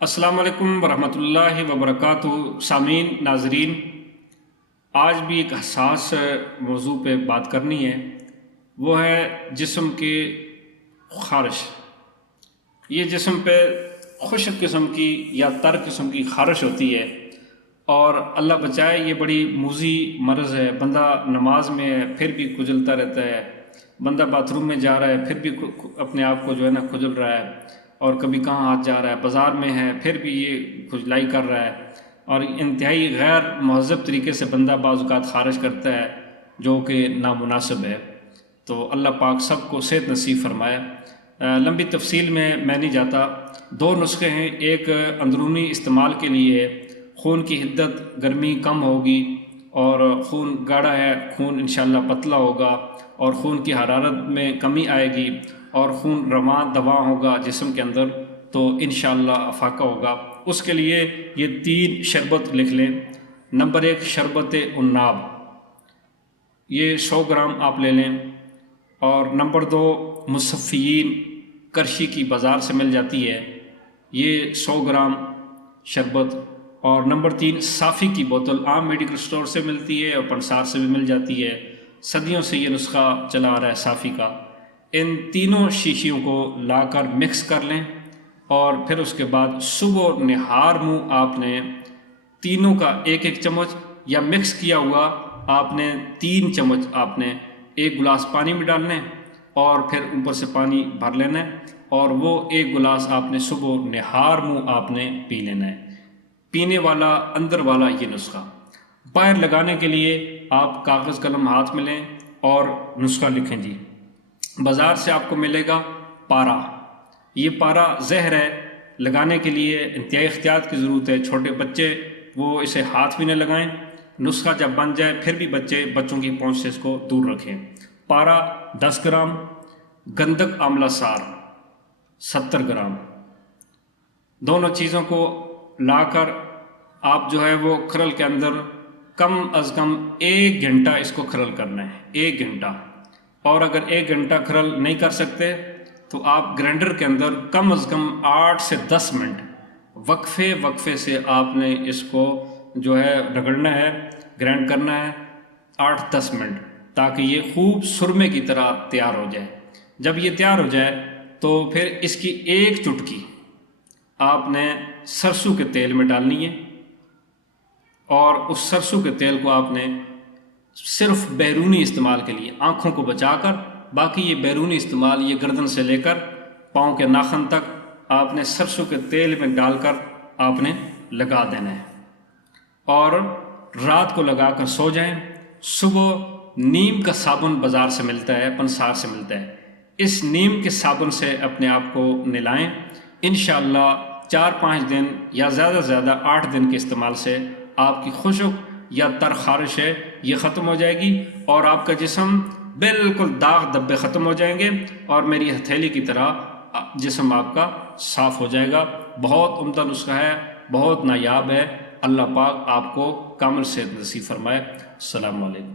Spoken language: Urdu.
السلام علیکم ورحمۃ اللہ وبرکاتہ۔ سامعین، ناظرین، آج بھی ایک حساس موضوع پہ بات کرنی ہے، وہ ہے جسم کی خارش۔ یہ جسم پہ خشک قسم کی یا تر قسم کی خارش ہوتی ہے، اور اللہ بچائے یہ بڑی موذی مرض ہے۔ بندہ نماز میں ہے پھر بھی کھجلتا رہتا ہے، بندہ باتھ روم میں جا رہا ہے پھر بھی اپنے آپ کو کھجل رہا ہے، اور کبھی کہاں ہاتھ جا رہا ہے، بازار میں ہے پھر بھی یہ کھجلائی کر رہا ہے، اور انتہائی غیر مہذب طریقے سے بندہ بعض اوقات خارش کرتا ہے جو کہ نامناسب ہے۔ تو اللہ پاک سب کو صحت نصیب فرمائے۔ لمبی تفصیل میں نہیں جاتا۔ دو نسخے ہیں، ایک اندرونی استعمال کے لیے ہے، خون کی حدت گرمی کم ہوگی اور خون گاڑھا ہے، خون انشاءاللہ پتلا ہوگا اور خون کی حرارت میں کمی آئے گی اور خون رواں دواں ہوگا جسم کے اندر، تو انشاءاللہ افاقہ ہوگا۔ اس کے لیے یہ 3 شربت لکھ لیں۔ نمبر 1 شربت عناب، یہ 100 گرام آپ لے لیں۔ اور نمبر 2 مصفین، کرشی کی بازار سے مل جاتی ہے، یہ 100 گرام شربت۔ اور نمبر 3 صافی کی بوتل، عام میڈیکل سٹور سے ملتی ہے اور پنسار سے بھی مل جاتی ہے، صدیوں سے یہ نسخہ چلا آ رہا ہے صافی کا۔ ان تینوں شیشیوں کو لا کر مکس کر لیں، اور پھر اس کے بعد صبح نہار منہ آپ نے تینوں کا 1 چمچ، یا مکس کیا ہوا آپ نے 3 چمچ آپ نے 1 گلاس پانی میں ڈالنا ہے، اور پھر اوپر سے پانی بھر لینا ہے، اور وہ 1 گلاس آپ نے صبح نہار منہ آپ نے پی لینا ہے۔ پینے والا اندر والا یہ نسخہ۔ باہر لگانے کے لیے آپ کاغذ قلم ہاتھ میں لیں اور نسخہ لکھیں جی۔ بازار سے آپ کو ملے گا پارا، یہ پارا زہر ہے، لگانے کے لیے انتہائی احتیاط کی ضرورت ہے۔ چھوٹے بچے وہ اسے ہاتھ بھی نہ لگائیں، نسخہ جب بن جائے پھر بھی بچوں کی پہنچ سے اس کو دور رکھیں۔ پارا 10 گرام، گندک آملہ سار 70 گرام، دونوں چیزوں کو لا کر آپ وہ کھرل کے اندر کم از کم 1 گھنٹہ اس کو کھرل کرنا ہے، 1 گھنٹہ۔ اور اگر 1 گھنٹہ کھرل نہیں کر سکتے تو آپ گرینڈر کے اندر کم از کم 8 سے 10 منٹ وقفے سے آپ نے اس کو رگڑنا ہے، گرینڈ کرنا ہے 8-10 منٹ، تاکہ یہ خوب سرمے کی طرح تیار ہو جائے۔ جب یہ تیار ہو جائے تو پھر اس کی 1 چٹکی آپ نے سرسوں کے تیل میں ڈالنی ہے، اور اس سرسوں کے تیل کو آپ نے صرف بیرونی استعمال کے لیے آنکھوں کو بچا کر، باقی یہ بیرونی استعمال یہ گردن سے لے کر پاؤں کے ناخن تک آپ نے سرسوں کے تیل میں ڈال کر آپ نے لگا دینا ہے، اور رات کو لگا کر سو جائیں۔ صبح نیم کا صابن بازار سے ملتا ہے، پنسار سے ملتا ہے، اس نیم کے صابن سے اپنے آپ کو نہلائیں۔ انشاءاللہ 4-5 دن یا زیادہ سے زیادہ 8 دن کے استعمال سے آپ کی خشک یا تر خارش ہے یہ ختم ہو جائے گی، اور آپ کا جسم بالکل داغ دبے ختم ہو جائیں گے، اور میری ہتھیلی کی طرح جسم آپ کا صاف ہو جائے گا۔ بہت عمدہ نسخہ ہے، بہت نایاب ہے۔ اللہ پاک آپ کو کامل صحت نصیب فرمائے۔ السلام علیکم۔